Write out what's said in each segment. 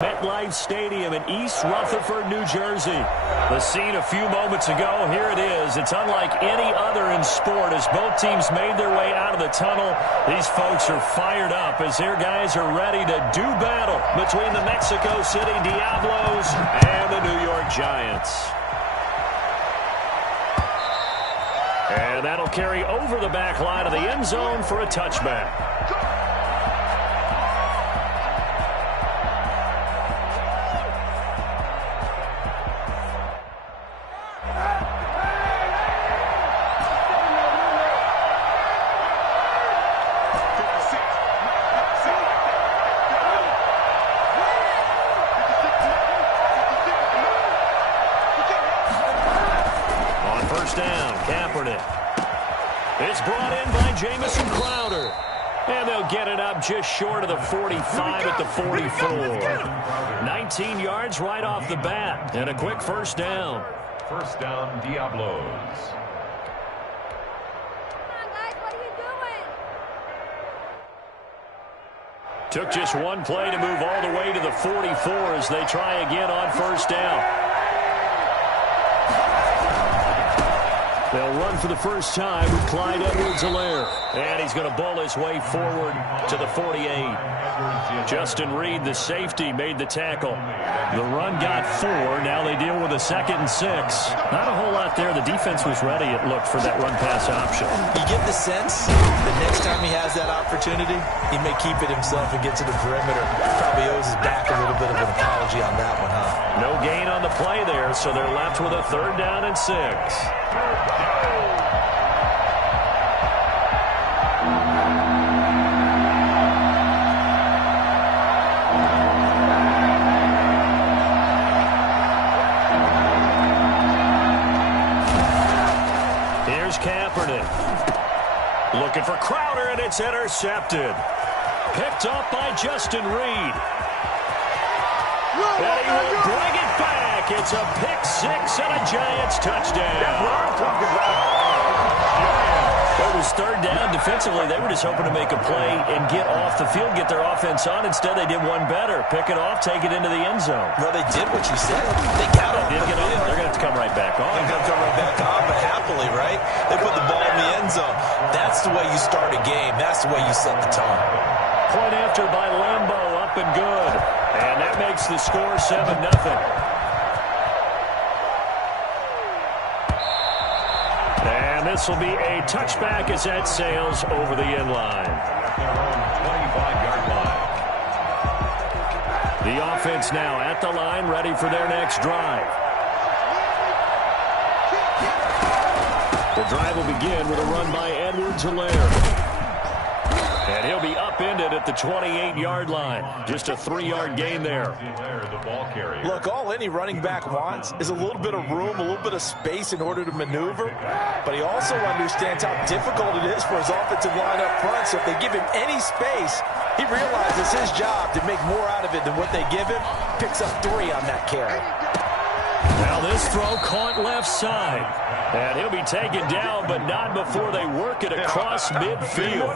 MetLife Stadium in East Rutherford, New Jersey. The scene a few moments ago, here it is. It's unlike any other in sport as both teams made their way out of the tunnel. These folks are fired up as their guys are ready to do battle between the Mexico City Diablos and the New York Giants. And that'll carry over the back line of the end zone for a touchback. It's brought in by Jamison Crowder. And they'll get it up just short of the 45 at the 44. 19 yards right off the bat. And a quick first down. First down, Diablos. Took just one play to move all the way to the 44 as they try again on first down. They'll run for the first time with Clyde Edwards-Helaire. And he's going to bowl his way forward to the 48. Justin Reed, the safety, made the tackle. The run got 4. Now they deal with a 2nd and 6. Not a whole lot there. The defense was ready, it looked, for that run-pass option. You get the sense the next time he has that opportunity, he may keep it himself and get to the perimeter. Probably owes his back a little bit of an apology on that one, huh? No gain on the play there, so they're left with a 3rd down and 6. Here's Kaepernick. Looking for Crowder, and it's intercepted. Picked up by Justin Reed. And he will bring it back. It's a pick 6 and a Giants touchdown. That's what I'm talking about. It was 3rd down. Defensively, they were just hoping to make a play and get off the field, get their offense on. Instead, they did one better. Pick it off, take it into the end zone. Well, they did what you said. They got off the field. They're going to have to come right back on. They're going to come right back on, but happily, right? They put the ball in the end zone. That's the way you start a game. That's the way you set the tone. Point after by Lambo, up and good. And that makes the score 7-0. And this will be a touchback as that sails over the end line. Their own 25-yard line. The offense now at the line, ready for their next drive. The drive will begin with a run by Edwards-Helaire. And he'll be upended at the 28-yard line. Just a 3-yard gain there. Look, all any running back wants is a little bit of room, a little bit of space in order to maneuver. But he also understands how difficult it is for his offensive line up front. So if they give him any space, he realizes his job to make more out of it than what they give him. Picks up 3 on that carry. Now this throw caught left side. And he'll be taken down, but not before they work it across midfield.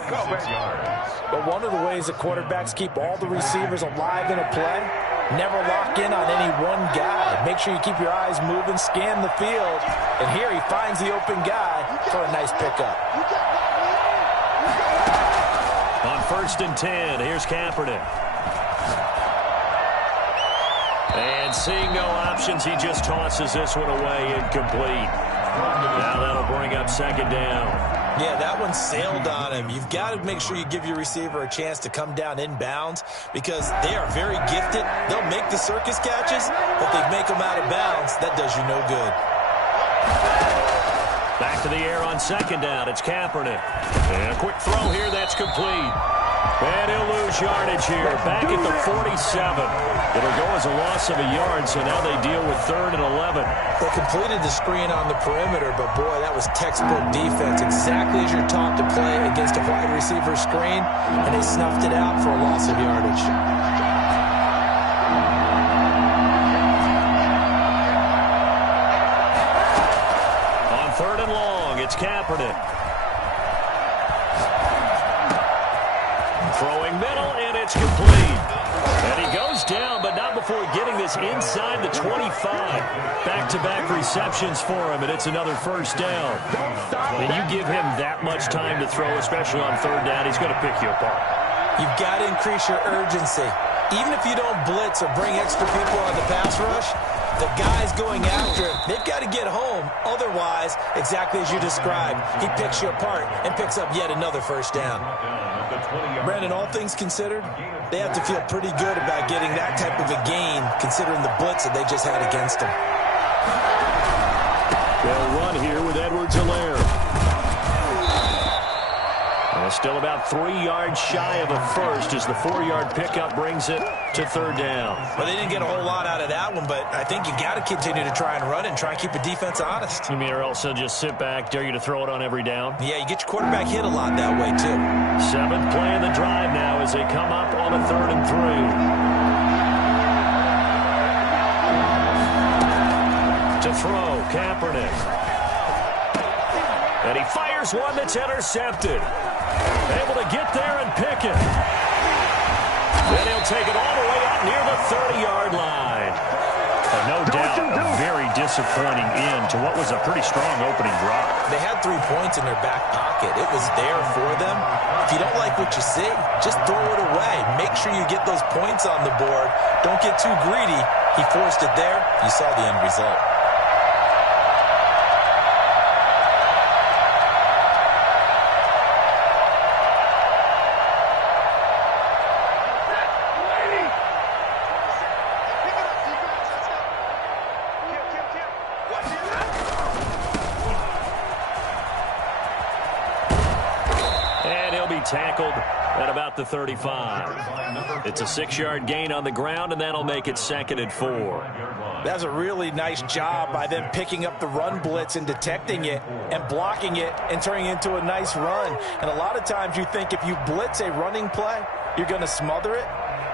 But one of the ways the quarterbacks keep all the receivers alive in a play, never lock in on any one guy. Make sure you keep your eyes moving, scan the field. And here he finds the open guy for a nice pickup. On 1st and 10, here's Kaepernick. And seeing no options, he just tosses this one away incomplete. Now that'll bring up 2nd down. Yeah, that one sailed on him. You've got to make sure you give your receiver a chance to come down inbounds because they are very gifted. They'll make the circus catches, but they make them out of bounds. That does you no good. Back to the air on 2nd down. It's Kaepernick. And a quick throw here. That's complete. And he'll lose yardage here. Back at the 47. It'll go as a loss of a yard, so now they deal with 3rd and 11. They completed the screen on the perimeter, but boy, that was textbook defense. Exactly as you're taught to play against a wide receiver screen, and they snuffed it out for a loss of yardage. On 3rd and long, it's Kaepernick. Throwing middle, and it's complete. And he goes down, but not before getting this inside the 25. Back-to-back receptions for him, and it's another first down. And you give him that much time to throw, especially on third down, he's going to pick you apart. You've got to increase your urgency. Even if you don't blitz or bring extra people on the pass rush, the guys going after it, they've got to get home. Otherwise, exactly as you described, he picks you apart and picks up yet another first down. Brandon, all things considered, they have to feel pretty good about getting that type of a gain, considering the blitz that they just had against them. They'll run here with Edwards-Helaire. Still about 3 yards shy of a first as the 4-yard pickup brings it to third down. Well, they didn't get a whole lot out of that one, but I think you got to continue to try and run and try and keep the defense honest. You mean or else they'll just sit back, dare you to throw it on every down? Yeah, you get your quarterback hit a lot that way, too. 7th play of the drive now as they come up on a 3rd and 3. To throw, Kaepernick. And he fires one that's intercepted. Able to get there and pick it. Then he'll take it all the way up near the 30-yard line. No doubt a very disappointing end to what was a pretty strong opening drive. They had 3 points in their back pocket. It was there for them. If you don't like what you see, just throw it away. Make sure you get those points on the board. Don't get too greedy. He forced it there. You saw the end result. Tackled at about the 35. It's a 6-yard gain on the ground, and that'll make it 2nd and 4. That's a really nice job by them picking up the run blitz and detecting it and blocking it and turning it into a nice run. And a lot of times you think if you blitz a running play, you're going to smother it.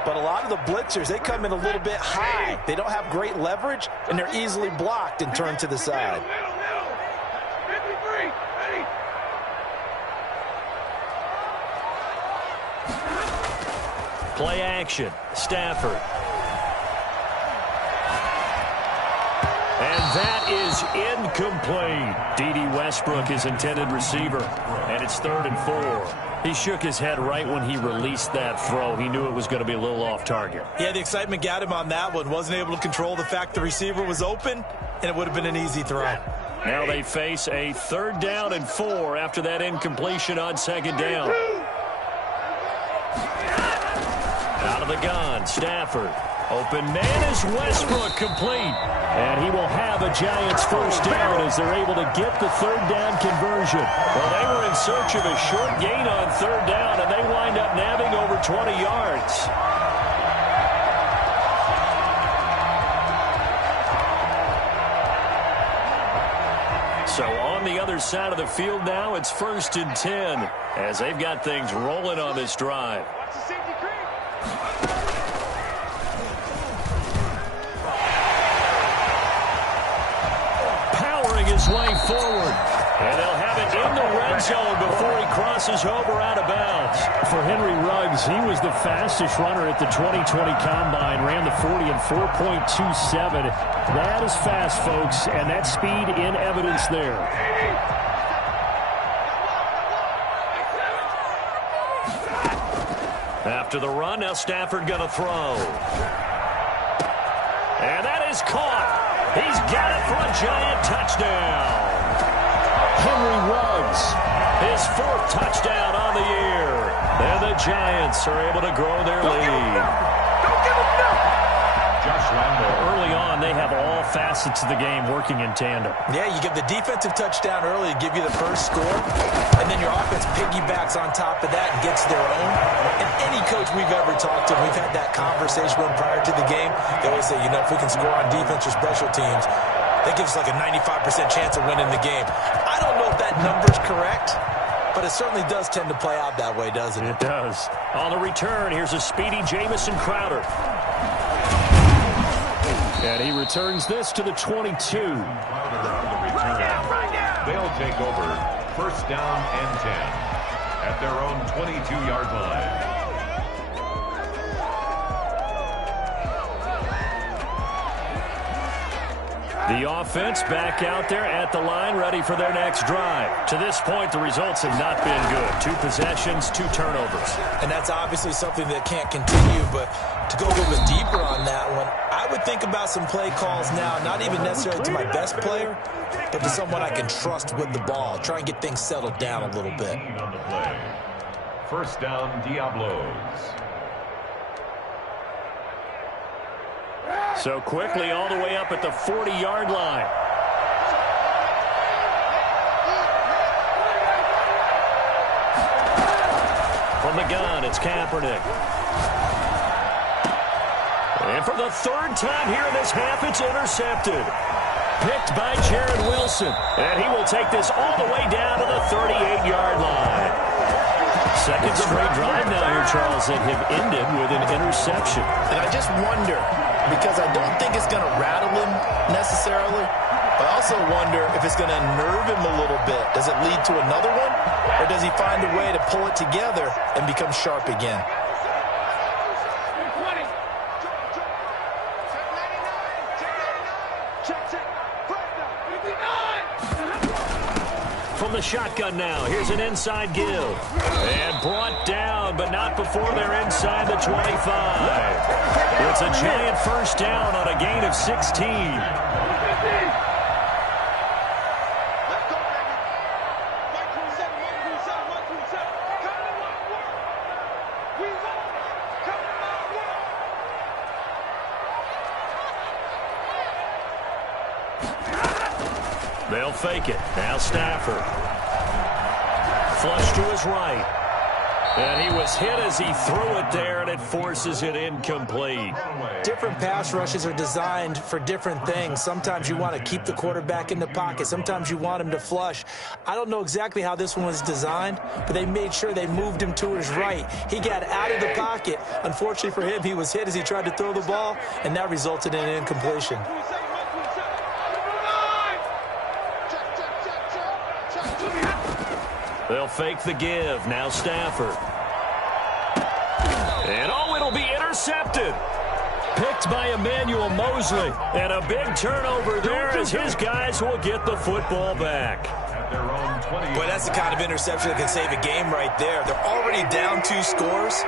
But a lot of the blitzers, they come in a little bit high. They don't have great leverage, and they're easily blocked and turned to the side. Play action, Stafford. And that is incomplete. D.D. Westbrook, his intended receiver. And it's 3rd and 4. He shook his head right when he released that throw. He knew it was going to be a little off target. Yeah, the excitement got him on that one. Wasn't able to control the fact the receiver was open, and it would have been an easy throw. Now they face a 3rd down and 4 after that incompletion on 2nd down. Out of the gun, Stafford. Open man is Westbrook, complete. And he will have a Giants first down as they're able to get the 3rd down conversion. Well, they were in search of a short gain on 3rd down, and they wind up nabbing over 20 yards. So on the other side of the field now, it's 1st and 10 as they've got things rolling on this drive. His way forward, and they'll have it in the red zone before he crosses over out of bounds. For Henry Ruggs, he was the fastest runner at the 2020 Combine, ran the 40 in 4.27. That is fast, folks, and that speed in evidence there. After the run, now Stafford going to throw. And that is caught. He's got it for a Giant touchdown. Henry Ruggs, his 4th touchdown on the year. And the Giants are able to grow their lead. Don't give him nothing. Josh Lambo. Early on, they have all facets of the game working in tandem. Yeah, you give the defensive touchdown early to give you the first score, and then your offense piggybacks on top of that and gets their own. And any coach we've ever talked to, we've had that conversation with them prior to the game. They always say, you know, if we can score on defense or special teams, that gives us like a 95% chance of winning the game. I don't know if that number's correct, but it certainly does tend to play out that way, doesn't it? It does. On the return, here's a speedy Jamison Crowder. And he returns this to the 22. They'll take over 1st down and 10 at their own 22-yard line. The offense back out there at the line, ready for their next drive. To this point, the results have not been good. 2 possessions, 2 turnovers. And that's obviously something that can't continue, but to go a little bit deeper on that one, I would think about some play calls now, not even necessarily to my best player, but to someone I can trust with the ball. Try and get things settled down a little bit. On the play. First down, Diablos. So quickly all the way up at the 40-yard line. From the gun, it's Kaepernick. And for the 3rd time here in this half, it's intercepted. Picked by Jared Wilson. And he will take this all the way down to the 38-yard line. 2nd straight drive now here, Charles, that have ended with an interception. And I just wonder, because I don't think it's going to rattle him necessarily, but I also wonder if it's going to nerve him a little bit. Does it lead to another one? Or does he find a way to pull it together and become sharp again? From the shotgun now, here's an inside give. And brought down, but not before they're inside the 25. It's a giant first down on a gain of 16. They'll fake it. Now Stafford. Flush to his right. And he was hit as he threw it there, and it forces it incomplete. Different pass rushes are designed for different things. Sometimes you want to keep the quarterback in the pocket. Sometimes you want him to flush. I don't know exactly how this one was designed, but they made sure they moved him to his right. He got out of the pocket. Unfortunately for him, he was hit as he tried to throw the ball, and that resulted in an incompletion. They'll fake the give. Now Stafford. And it'll be intercepted. Picked by Emmanuel Mosley. And a big turnover there as his guys will get the football back. Boy, that's the kind of interception that can save a game right there. They're already down 2 scores.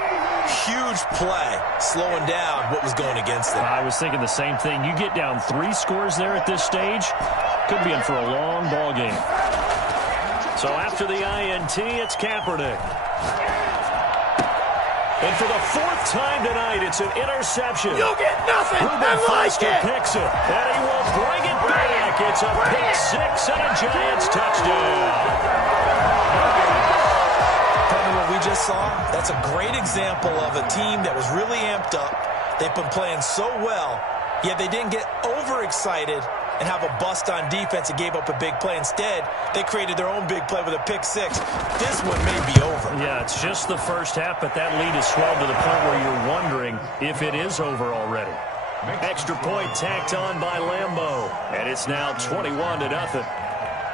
Huge play, slowing down what was going against them. I was thinking the same thing. You get down 3 scores there at this stage, could be in for a long ball game. So after the INT, it's Kaepernick. And for the 4th time tonight, it's an interception. You'll get nothing. Ruben Foster picks it, and he will bring it back. It's a pick 6 and a Giants touchdown. What we just saw, that's a great example of a team that was really amped up. They've been playing so well, yet they didn't get overexcited and have a bust on defense and gave up a big play. Instead, they created their own big play with a pick 6. This one may be over. Yeah, it's just the first half, but that lead has swelled to the point where you're wondering if it is over already. Extra point tacked on by Lambeau, and it's now 21-0.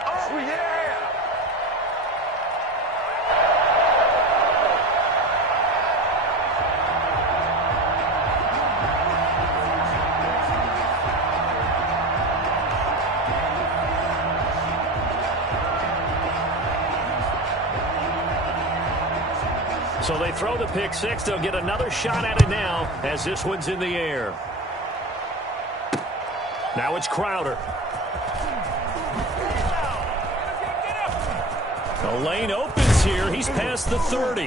Oh, yeah! So they throw the pick 6. They'll get another shot at it now as this one's in the air. Now it's Crowder. The lane opens here. He's past the 30.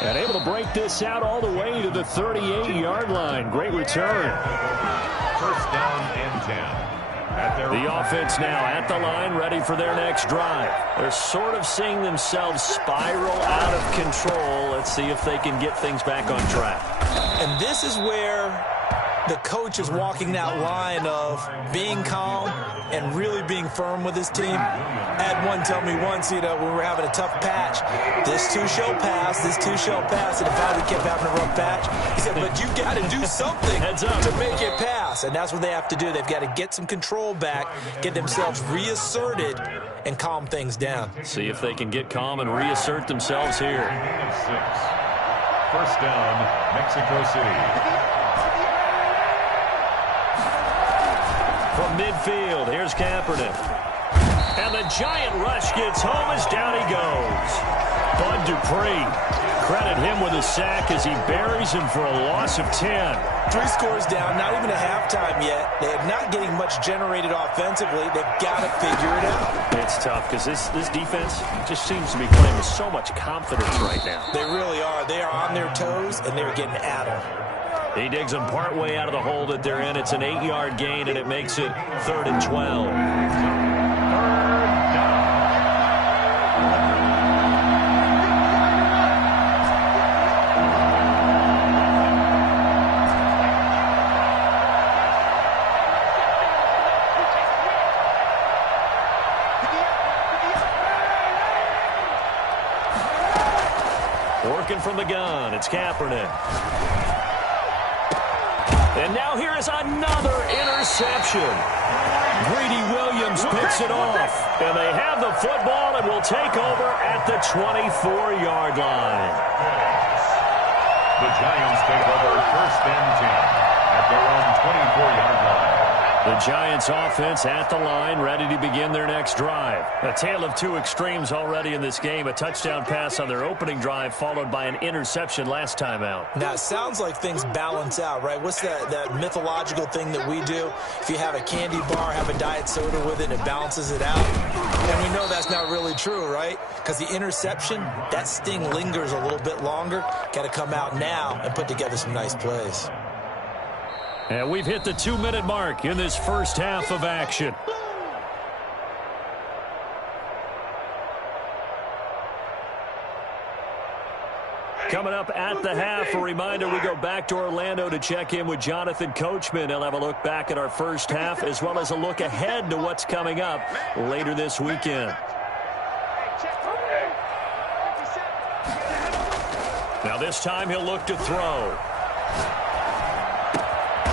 And able to break this out all the way to the 38-yard line. Great return. First down and 10. The offense now at the line, ready for their next drive. They're sort of seeing themselves spiral out of control. Let's see if they can get things back on track. And this is where the coach is walking that line of being calm and really being firm with his team. I had one tell me once, when we were having a tough patch, this too shall pass, this too shall pass. And if I kept having a rough patch, he said, but you got to do something to make it pass. And that's what they have to do. They've got to get some control back, get themselves reasserted, and calm things down. See if they can get calm and reassert themselves here. First down, Mexico City. From midfield, here's Kaepernick. And the giant rush gets home as down he goes. Bud Dupree, credit him with a sack as he buries him for a loss of 10. 3 scores down, not even a halftime yet. They're not getting much generated offensively. They've got to figure it out. It's tough because this defense just seems to be playing with so much confidence right now. They really are. They are on their toes, and they're getting at them. He digs them partway out of the hole that they're in. It's an 8-yard gain, and it makes it 3rd and 12. Working from the gun, it's Kaepernick. And now here is another interception. Greedy Williams picks it off. And they have the football and will take over at the 24-yard line. The Giants take over 1st and 10 at their own 24-yard line. The Giants offense at the line, ready to begin their next drive. A tale of 2 extremes already in this game. A touchdown pass on their opening drive, followed by an interception last time out. Now, it sounds like things balance out, right? What's that mythological thing that we do? If you have a candy bar, have a diet soda with it, it balances it out. And we know that's not really true, right? Because the interception, that sting lingers a little bit longer. Got to come out now and put together some nice plays. And we've hit the 2-minute mark in this first half of action. Coming up at the half, a reminder, we go back to Orlando to check in with Jonathan Coachman. He'll have a look back at our first half as well as a look ahead to what's coming up later this weekend. Now this time he'll look to throw.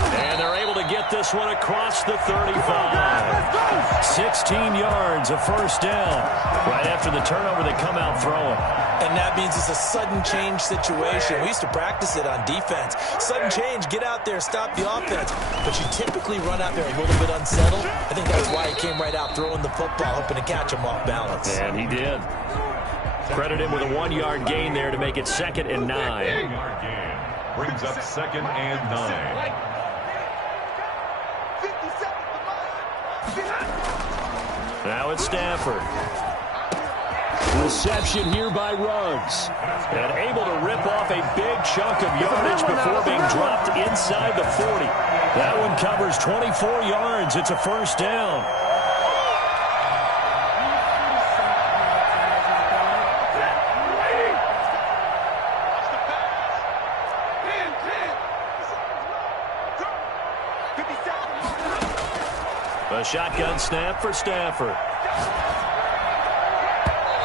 And they're able to get this one across the 35. 16 yards, a first down. Right after the turnover, they come out throwing. And that means it's a sudden change situation. We used to practice it on defense. Sudden change, get out there, stop the offense. But you typically run out there a little bit unsettled. I think that's why he came right out throwing the football, hoping to catch him off balance. And he did. Credit him with a 1-yard gain there to make it 2nd and 9. 1-yard gain brings up 2nd and 9. Now it's Stafford. Reception here by Ruggs. And able to rip off a big chunk of yardage before being dropped inside the 40. That one covers 24 yards. It's a first down. A shotgun snap for Stafford.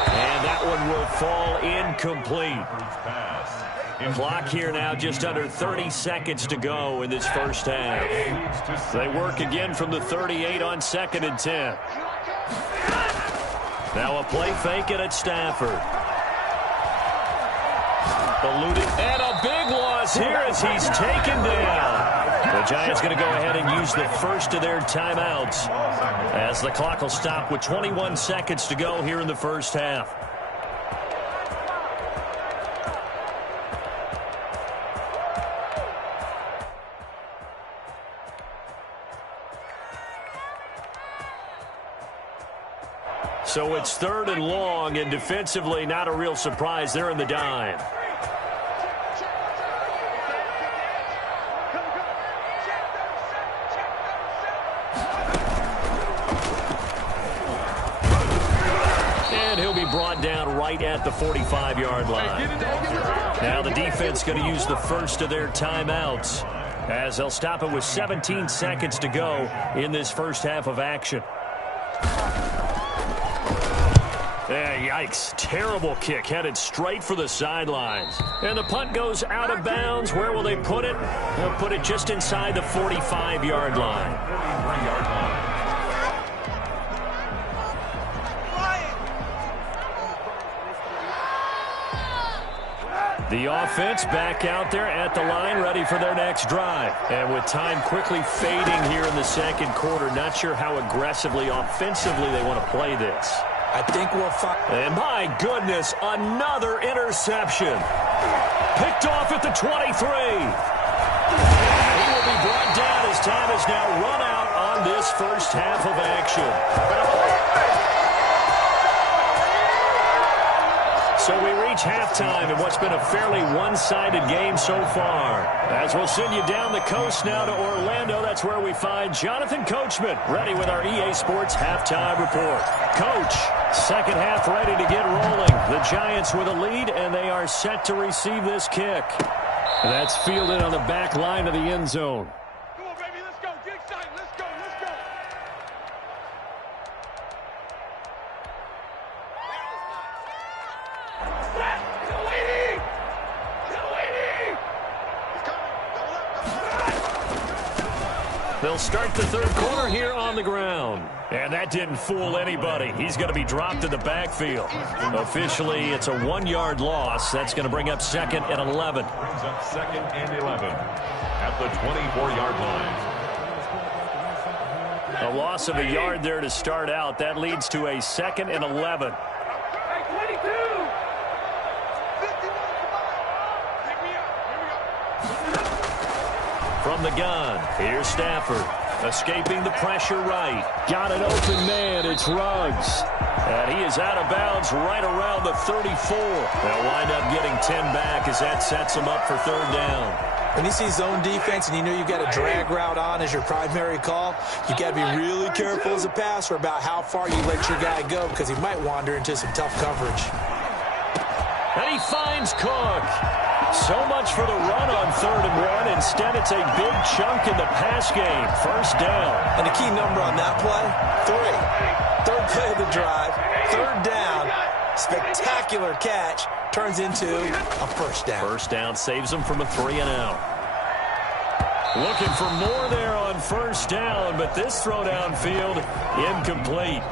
And that one will fall incomplete. Clock here now, just under 30 seconds to go in this first half. They work again from the 38 on 2nd and 10. Now a play fake it at Stafford. Eluding, and a big loss here as he's taken down. The Giants going to go ahead and use the first of their timeouts as the clock will stop with 21 seconds to go here in the first half. So it's 3rd and long, and defensively not a real surprise. They're in the dime. And he'll be brought down right at the 45-yard line. Now the defense going to use the first of their timeouts as they'll stop it with 17 seconds to go in this first half of action. Yikes. Terrible kick headed straight for the sidelines. And the punt goes out of bounds. Where will they put it? They'll put it just inside the 45-yard line. The offense back out there at the line, ready for their next drive. And with time quickly fading here in the second quarter, not sure how aggressively, offensively they want to play this. I think we'll find. And my goodness, another interception. Picked off at the 23. He will be brought down as time has now run out on this first half of action. So we reach halftime in what's been a fairly one-sided game so far. As we'll send you down the coast now to Orlando, that's where we find Jonathan Coachman, ready with our EA Sports halftime report. Coach, second half ready to get rolling. The Giants with a lead, and they are set to receive this kick. That's fielded on the back line of the end zone. Come on, baby, let's go. Get excited. Let's go. Let's go. They'll start the third quarter here on the ground. And that didn't fool anybody. He's going to be dropped in the backfield. Officially, it's a 1-yard loss. That's going to bring up second and 11. Brings up second and 11 at the 24-yard line. A loss of a yard there to start out. That leads to a second and 11. Hey, 22. From the gun, here's Stafford. Escaping the pressure right. Got an open man. It's Ruggs. And he is out of bounds right around the 34. They'll wind up getting 10 back as that sets them up for third down. When you see zone defense and you know you've got a drag route on as your primary call, you got to be really careful as a passer about how far you let your guy go because he might wander into some tough coverage. And he finds Cook. So much for the run on 3rd and 1. Instead, it's a big chunk in the pass game. First down. And the key number on that play, 3. Third play of the drive, third down, spectacular catch, turns into a first down. First down saves them from a 3-and-out. Looking for more there on first down, but this throw downfield incomplete.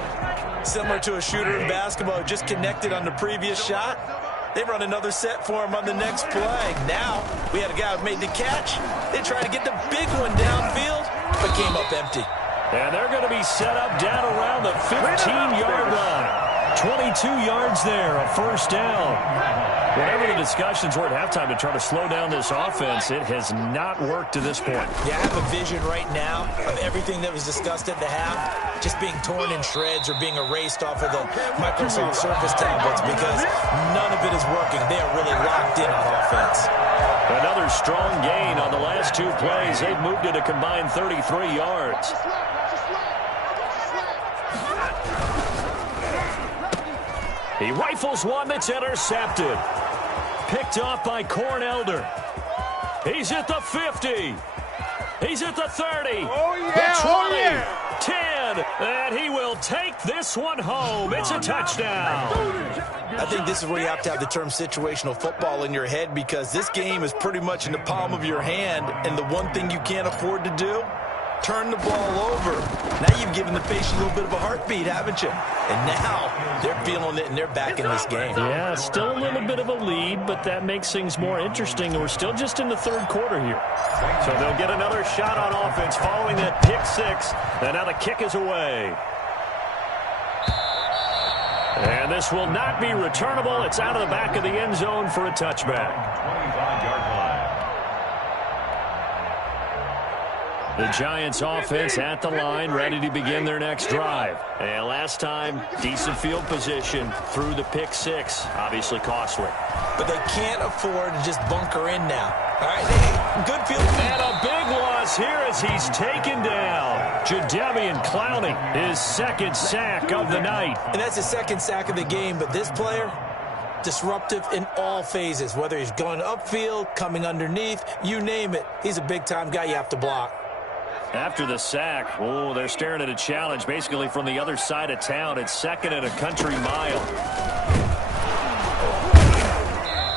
Similar to a shooter in basketball, just connected on the previous shot. They run another set for him on the next play. Now, we had a guy who made the catch. They tried to get the big one downfield, but came up empty. And they're going to be set up down around the 15-yard line. 22 yards there, a first down. Whatever the discussions were at halftime to try to slow down this offense, it has not worked to this point. Yeah, I have a vision right now of everything that was discussed at the half just being torn in shreds or being erased off of the Microsoft Surface tablets because none of it is working. They are really locked in on offense. Another strong gain on the last 2 plays. They've moved it a combined 33 yards. He rifles one that's intercepted. Picked off by Corn Elder. He's at the 50. He's at the 30. Oh, yeah. The 20. Oh, yeah. 10. And he will take this one home. It's a touchdown. I think this is where you have to have the term situational football in your head because this game is pretty much in the palm of your hand, and the one thing you can't afford to do, turn the ball over. Now you've given the patient a little bit of a heartbeat, haven't you? And now they're feeling it and they're back in this game. Yeah, still a little bit of a lead, but that makes things more interesting. We're still just in the third quarter here. So they'll get another shot on offense following that pick 6. And now the kick is away. And this will not be returnable. It's out of the back of the end zone for a touchback. 25-yard line. The Giants offense at the line, ready to begin their next drive. And last time, decent field position through the pick 6. Obviously costly. But they can't afford to just bunker in now. All right, good field. And a big loss here as he's taken down. Jadeveon Clowney, his second sack of the night. And that's his second sack of the game, but this player, disruptive in all phases, whether he's going upfield, coming underneath, you name it. He's a big-time guy you have to block. After the sack, oh, they're staring at a challenge basically from the other side of town. It's second and a country mile.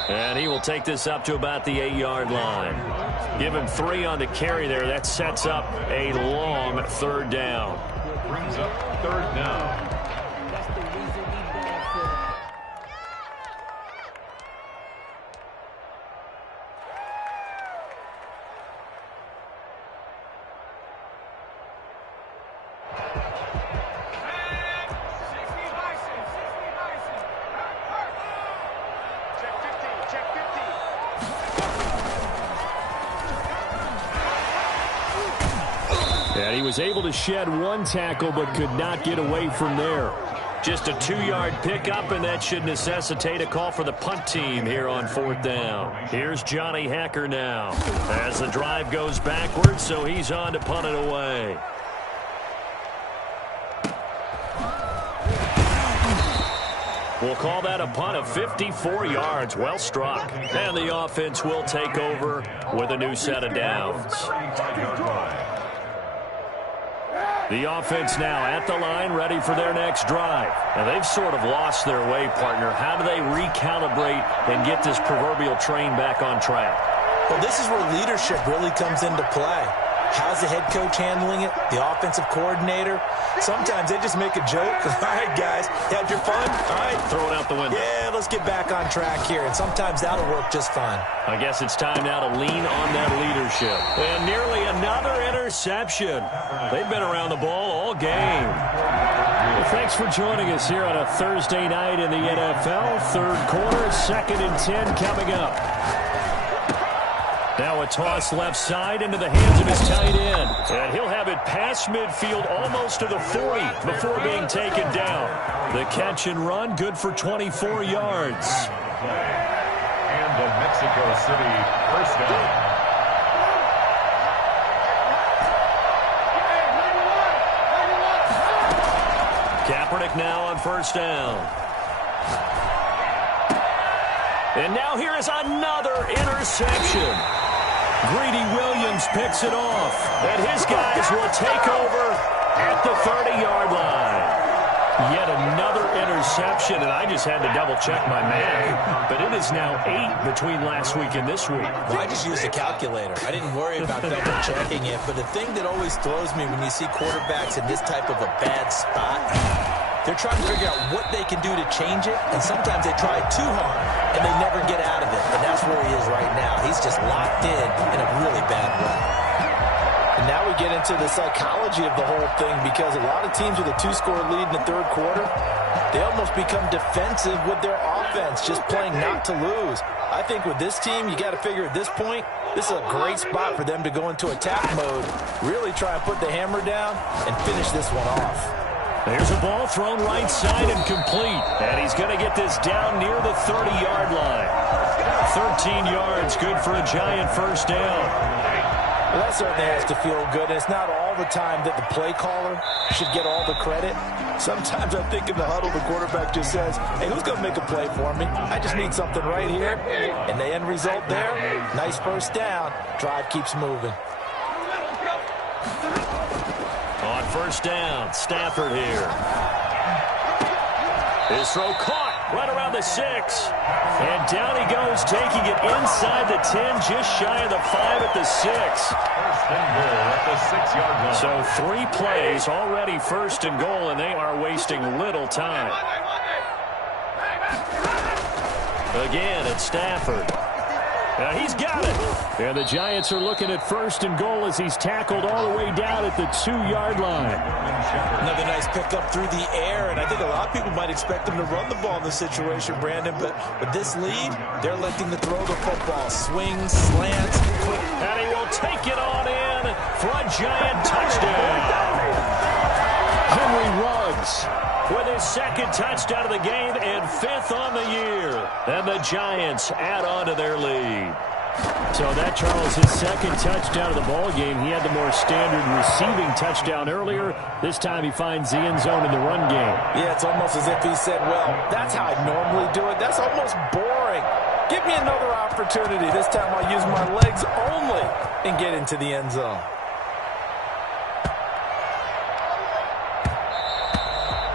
And he will take this up to about the 8-yard line. Give him 3 on the carry there. That sets up a long third down. Brings up third down. And he was able to shed one tackle but could not get away from there. Just a 2-yard pickup, and that should necessitate a call for the punt team here on 4th down. Here's Johnny Hekker now as the drive goes backwards, so he's on to punt it away. We'll call that a punt of 54 yards. Well struck. And the offense will take over with a new set of downs. The offense now at the line, ready for their next drive. Now, they've sort of lost their way, partner. How do they recalibrate and get this proverbial train back on track? Well, this is where leadership really comes into play. How's the head coach handling it? The offensive coordinator? Sometimes they just make a joke. All right, guys, had your fun? All right. Throw it out the window. Yeah, let's get back on track here. And sometimes that'll work just fine. I guess it's time now to lean on that leadership. And nearly another interception. They've been around the ball all game. Well, thanks for joining us here on a Thursday night in the NFL. Third quarter, 2nd and 10 coming up. Now a toss left side into the hands of his tight end. And he'll have it past midfield almost to the 40 before being taken down. The catch and run, good for 24 yards. And the Mexico City first down. Kaepernick now on first down. And now here is another interception. Greedy Williams picks it off, and his guys will take over at the 30-yard line. Yet another interception, and I just had to double-check my math. But it is now 8 between last week and this week. Well, I just used a calculator. I didn't worry about double-checking it. But the thing that always throws me when you see quarterbacks in this type of a bad spot, they're trying to figure out what they can do to change it, and sometimes they try too hard, and they never get out of it. And that's where he is right now. He's just locked in a really bad way. And now we get into the psychology of the whole thing, because a lot of teams with a 2-score lead in the third quarter, they almost become defensive with their offense, just playing not to lose. I think with this team, you got to figure at this point, this is a great spot for them to go into attack mode, really try and put the hammer down and finish this one off. There's a ball thrown right side and complete. And he's going to get this down near the 30-yard line. 13 yards, good for a Giant first down. Well, that certainly has to feel good. And it's not all the time that the play caller should get all the credit. Sometimes I think in the huddle, the quarterback just says, hey, who's going to make a play for me? I just need something right here. And the end result there, nice first down. Drive keeps moving. On first down, Stafford here. His throw caught right around the 6. And down he goes, taking it inside the 10, just shy of the 5 at the 6. First and goal at the 6-yard line. So 3 plays already first and goal, and they are wasting little time. Again, it's Stafford. Now he's got it. And the Giants are looking at first and goal as he's tackled all the way down at the 2-yard line. Another nice pickup through the air, and I think a lot of people might expect him to run the ball in this situation, Brandon, but with this lead, they're electing to throw the football. Swings, slants, quick. And he will take it on in for a Giant touchdown. Henry Ruggs with his 2nd touchdown of the game and 5th on the year. And the Giants add on to their lead. So that, Charles, his 2nd touchdown of the ball game. He had the more standard receiving touchdown earlier. This time he finds the end zone in the run game. Yeah, it's almost as if he said, well, that's how I normally do it. That's almost boring. Give me another opportunity. This time I'll use my legs only and get into the end zone.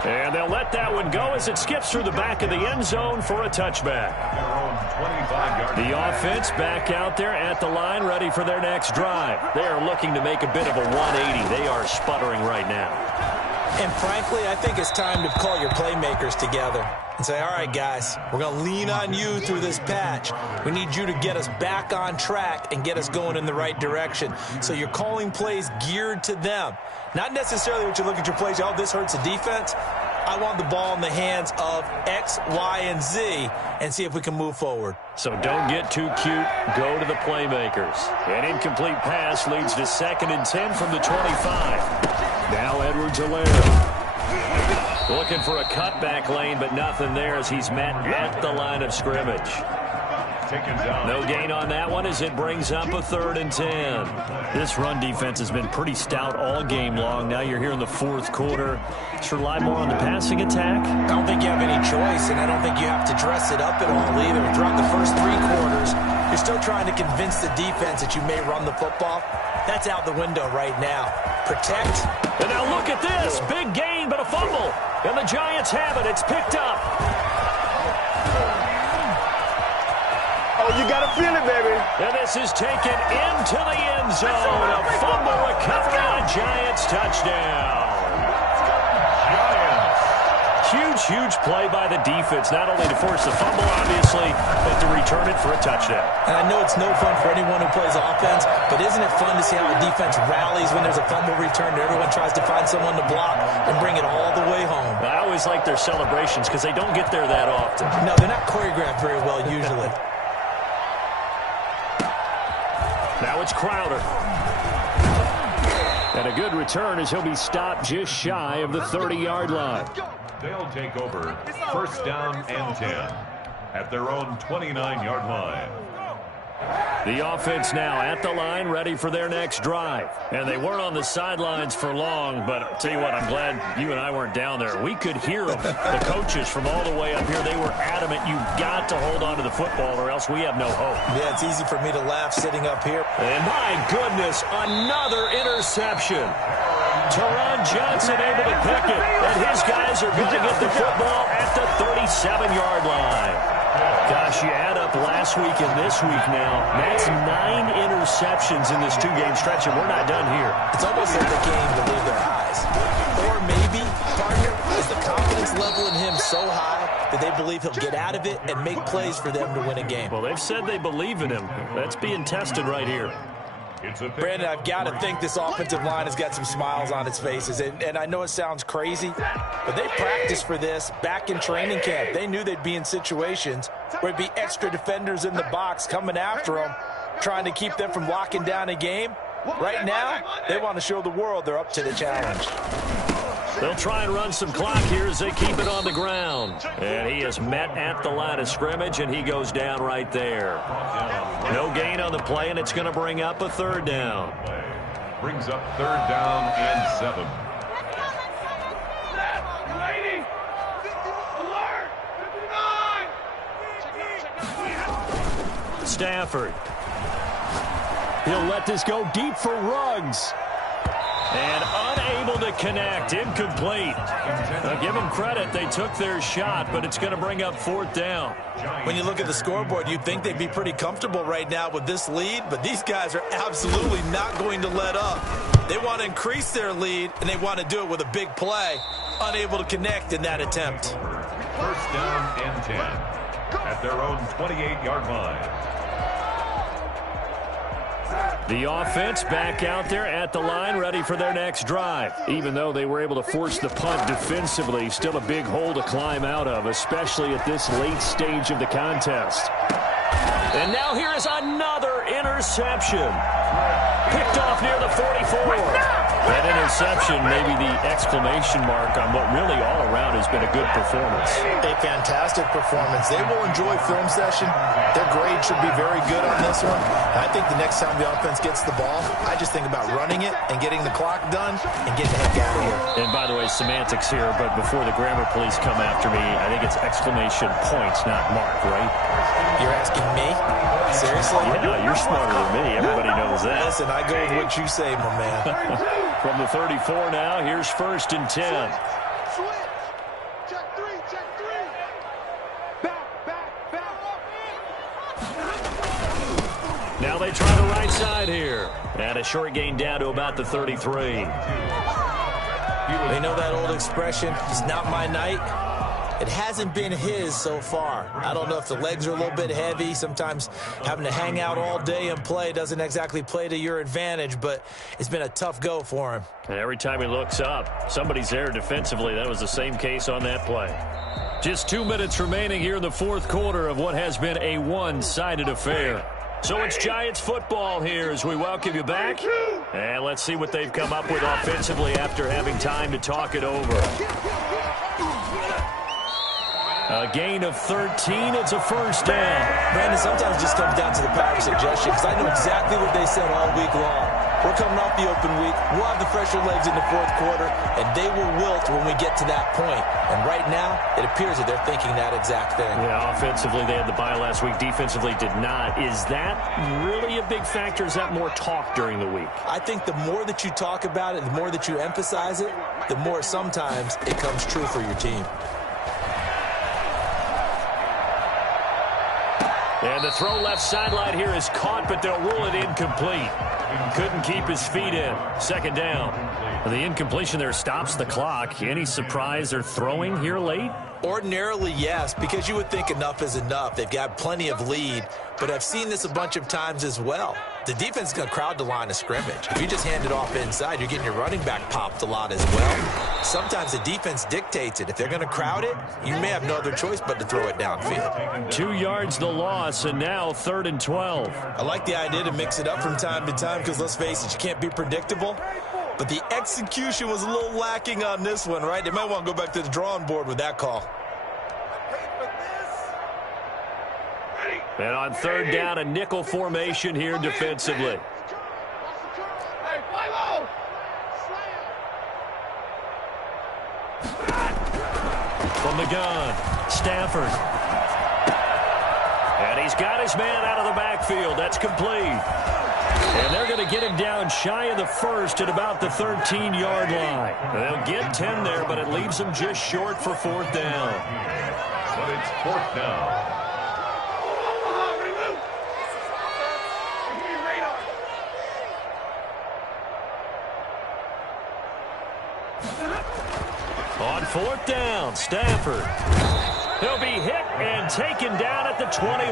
And they'll let that one go as it skips through the back of the end zone for a touchback. The offense back out there at the line, ready for their next drive. They are looking to make a bit of a 180. They are sputtering right now. And frankly, I think it's time to call your playmakers together and say, all right, guys, we're going to lean on you through this patch. We need you to get us back on track and get us going in the right direction. So you're calling plays geared to them. Not necessarily what you look at your plays, oh, this hurts the defense. I want the ball in the hands of X, Y, and Z and see if we can move forward. So don't get too cute. Go to the playmakers. An incomplete pass leads to 2nd and 10 from the 25. Now Edwards-Helaire. Looking for a cutback lane, but nothing there as he's met at the line of scrimmage. No gain on that one as it brings up a 3rd and 10. This run defense has been pretty stout all game long. Now you're here in the 4th quarter. Let's rely more on the passing attack. I don't think you have any choice, and I don't think you have to dress it up at all either. Throughout the first 3 quarters, you're still trying to convince the defense that you may run the football. That's out the window right now. Protect. And now look at this. Big gain, but a fumble. And the Giants have it. It's picked up. Oh, you got to feel it, baby. And this is taken into the end zone. A fumble recovery and a Giants touchdown. Huge play by the defense, not only to force the fumble, obviously, but to return it for a touchdown. And I know it's no fun for anyone who plays offense, but isn't it fun to see how a defense rallies when there's a fumble return and everyone tries to find someone to block and bring it all the way home? I always like their celebrations because they don't get there that often. No, they're not choreographed very well usually. Now it's Crowder. And a good return as he'll be stopped just shy of the 30-yard line. They'll take over 1st down and 10 at their own 29-yard line. The offense now at the line, ready for their next drive. And they weren't on the sidelines for long, but I'll tell you what, I'm glad you and I weren't down there. We could hear them. The coaches from all the way up here, they were adamant, you've got to hold on to the football or else we have no hope. Yeah, it's easy for me to laugh sitting up here. And my goodness, another interception. Teron Johnson able to pick it, and his guys are going to get the football at the 37-yard line. Gosh, you add up last week and this week now, that's 9 interceptions in this 2-game stretch, and we're not done here. It's almost like the game to leave their eyes. Or maybe, partner, is the confidence level in him so high that they believe he'll get out of it and make plays for them to win a game. Well, they've said they believe in him. That's being tested right here. Brandon, I've got to think this offensive line has got some smiles on its faces. And I know it sounds crazy, but they practiced for this back in training camp. They knew they'd be in situations where it'd be extra defenders in the box coming after them, trying to keep them from locking down a game. Right now, they want to show the world they're up to the challenge. They'll try and run some clock here as they keep it on the ground. And he is met at the line of scrimmage, and he goes down right there. No gain on the play, and it's going to bring up a 3rd down. Brings up 3rd down and 7. Stafford. He'll let this go deep for Ruggs. And unable to connect. Incomplete. Now, give them credit. They took their shot, but it's going to bring up 4th down. When you look at the scoreboard, you'd think they'd be pretty comfortable right now with this lead, but these guys are absolutely not going to let up. They want to increase their lead, and they want to do it with a big play. Unable to connect in that attempt. 1st down and 10 at their own 28-yard line. The offense back out there at the line, ready for their next drive. Even though they were able to force the punt defensively, still a big hole to climb out of, especially at this late stage of the contest. And now here is another interception. Picked off near the 44. That interception, maybe the exclamation mark on what really all around has been a good performance. A fantastic performance. They will enjoy film session. Their grade should be very good on this one. I think the next time the offense gets the ball, I just think about running it and getting the clock done and getting the heck out of here. And by the way, semantics here, but before the grammar police come after me, I think it's exclamation points, not mark, right? You're asking me? Seriously? Yeah, you're smarter than me. Everybody knows that. Listen, I go with what you say, my man. From the 34 now, here's 1st and 10. Switch. Check 3, check 3. Back. Now they try the right side here. And a short gain down to about the 33. They know that old expression, it's not my night. It hasn't been his so far. I don't know if the legs are a little bit heavy. Sometimes having to hang out all day and play doesn't exactly play to your advantage, but it's been a tough go for him. And every time he looks up, somebody's there defensively. That was the same case on that play. Just 2 minutes remaining here in the fourth quarter of what has been a one-sided affair. So it's Giants football here as we welcome you back. And let's see what they've come up with offensively after having time to talk it over. A gain of 13. It's a first down. Brandon, sometimes it just comes down to the power of suggestion, because I know exactly what they said all week long. We're coming off the open week. We'll have the fresher legs in the fourth quarter, and they will wilt when we get to that point. And right now, it appears that they're thinking that exact thing. Yeah, offensively, they had the bye last week. Defensively, did not. Is that really a big factor? Is that more talk during the week? I think the more that you talk about it, the more that you emphasize it, the more sometimes it comes true for your team. And the throw left sideline here is caught, but they'll rule it incomplete. Couldn't keep his feet in. Second down. The incompletion there stops the clock. Any surprise they're throwing here late? Ordinarily, yes, because you would think enough is enough. They've got plenty of lead, but I've seen this a bunch of times as well. The defense is going to crowd the line of scrimmage. If you just hand it off inside, you're getting your running back popped a lot as well. Sometimes the defense dictates it. If they're going to crowd it, you may have no other choice but to throw it downfield. 2 yards the loss, and now 3rd and 12. I like the idea to mix it up from time to time because, let's face it, you can't be predictable. But the execution was a little lacking on this one, right? They might want to go back to the drawing board with that call. And on 3rd down, a nickel formation here defensively. From the gun, Stafford. And he's got his man out of the backfield. That's complete. And they're going to get him down shy of the first at about the 13-yard line. They'll get 10 there, but it leaves them just short for 4th down. But it's 4th down. On 4th down, Stafford. He'll be hit and taken down at the 21.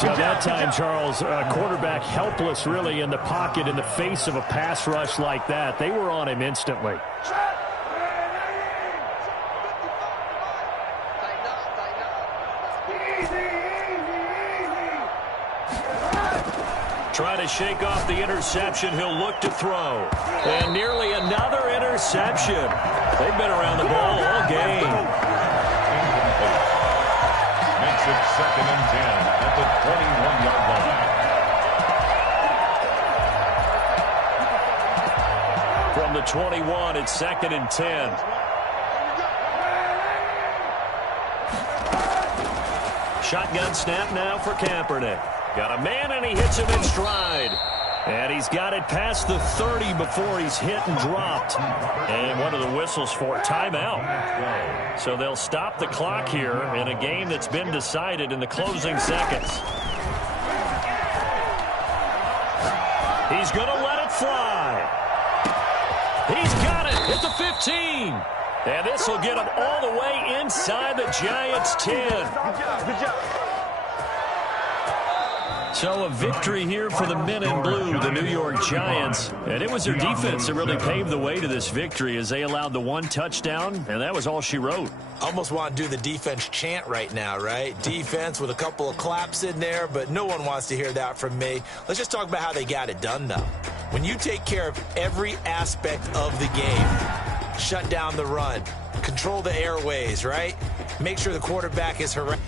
So that time, Charles, quarterback helpless really in the pocket in the face of a pass rush like that. They were on him instantly. Trying to shake off the interception. He'll look to throw. And nearly another interception. They've been around the ball all game. Makes it 2nd and 10 at the 21-yard line. From the 21, it's 2nd and 10. Shotgun snap now for Kaepernick. Got a man, and he hits him in stride. And he's got it past the 30 before he's hit and dropped. And what are the whistles for? Timeout. So they'll stop the clock here in a game that's been decided in the closing seconds. He's going to let it fly. He's got it at the 15. And this will get him all the way inside the Giants' 10. Good job. So a victory here for the men in blue, the New York Giants. And it was their defense that really paved the way to this victory as they allowed the 1 touchdown, and that was all she wrote. Almost want to do the defense chant right now, right? Defense with a couple of claps in there, but no one wants to hear that from me. Let's just talk about how they got it done, though. When you take care of every aspect of the game, shut down the run, control the airways, right? Make sure the quarterback is harassed.